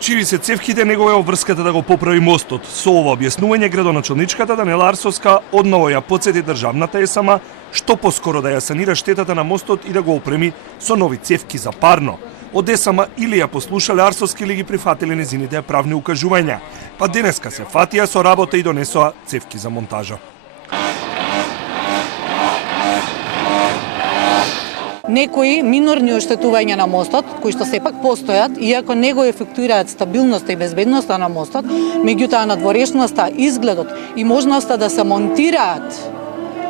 Чиви се цевките, него е обврската да го поправи мостот. Со ова објаснување градоначалничката Даниела Арсовска одново ја потсети државната ЕСМ што поскоро да ја санира штетата на мостот и да го опреми со нови цевки за парно. Од ЕСМ или ја послушале Арсовски или ги прифатиле незините правни укажувања, па денеска се фатија со работа и донесоа цевки за монтажа. Некои минорни оштетувања на мостот, кои што сепак постојат, иако не го ефектуираат стабилноста и безбедноста на мостот, меѓутоа надворешноста, изгледот и можноста да се монтираат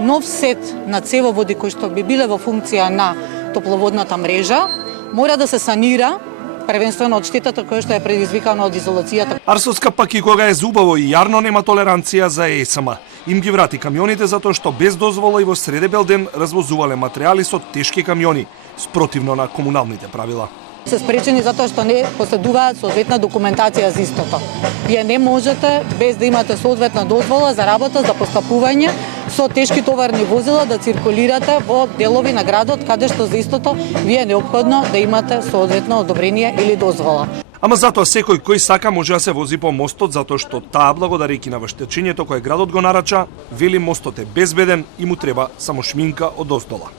нов сет на цевоводи кои што би биле во функција на топловодната мрежа, мора да се санира првенствено од штетата која што е предизвикана од изолацијата. Арсовска пак и кога е зубаво и јарно нема толеранција за ЕСМ. Им ги врати камионите затоа што без дозвола и во средебел ден развозувале материјали со тешки камиони, спротивно на комуналните правила. Се спречени затоа што не поседуваат соодветна документација за истото. Вие не можете без да имате соодветна дозвола за работа, за постапување со тешки товарни возила да циркулирате во делови на градот каде што за истото вие е неопходно да имате соодветно одобрение или дозвола. Ама затоа секој кој сака може да се вози по мостот затоа што таа благодарејќи на вештачењето кое градот го нарача, вели мостот е безбеден и му треба само шминка од оздола.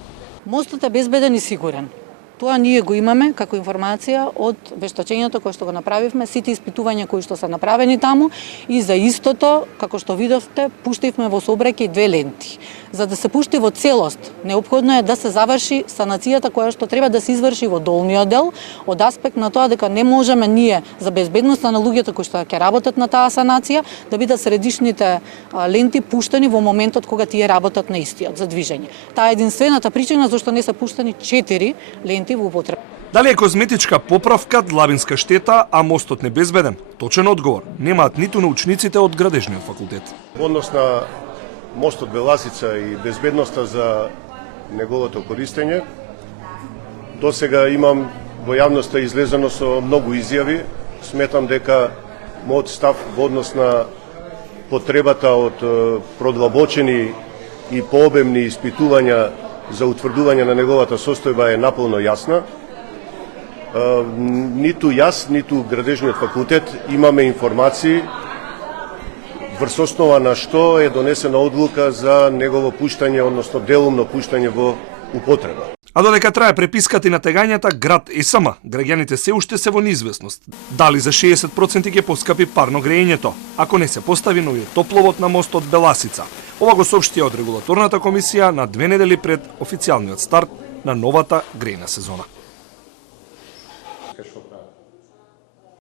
Мостот е безбеден и сигурен. Тоа ние го имаме како информација од вештачењето кое што го направивме, сите испитувања кои што се направени таму и за истото, како што видовте, пуштивме во сообраќај 2 ленти. За да се пушти во целост, неопходно е да се заврши санацијата која што треба да се изврши во долниот дел, од аспект на тоа дека не можеме ние за безбедноста на луѓето кои што ќе работат на таа санација да бидат средишните ленти пуштени во моментот кога тие работат на истиот за движење. Таа е единствената причина зашто не се пуштени 4 ленти во употреба. Дали е козметичка поправка, длабинска штета, а мостот не безбеден? Точен одговор немаат ниту научниците од градежниот факултет. Однос на мостот Беласица и безбедноста за неговото користење, досега имам во јавноста излезено со многу изјави. Сметам дека мојот став во однос на потребата од продлабочени и пообемни испитувања за утврдување на неговата состојба е наполно јасна. Ниту јас, ниту градежниот факултет имаме информации врз основа на што е донесена одлука за негово пуштање, односно делумно пуштање во употреба. А додека трае преписката и натегањата, град ЕСМ, граѓаните се уште се во неизвестност. Дали за 60% ќе поскапи парно грејењето, ако не се постави новиот топловод на мостот Беласица. Ова го соопштија од регулаторната комисија на 2 недели пред официјалниот старт на новата грејна сезона.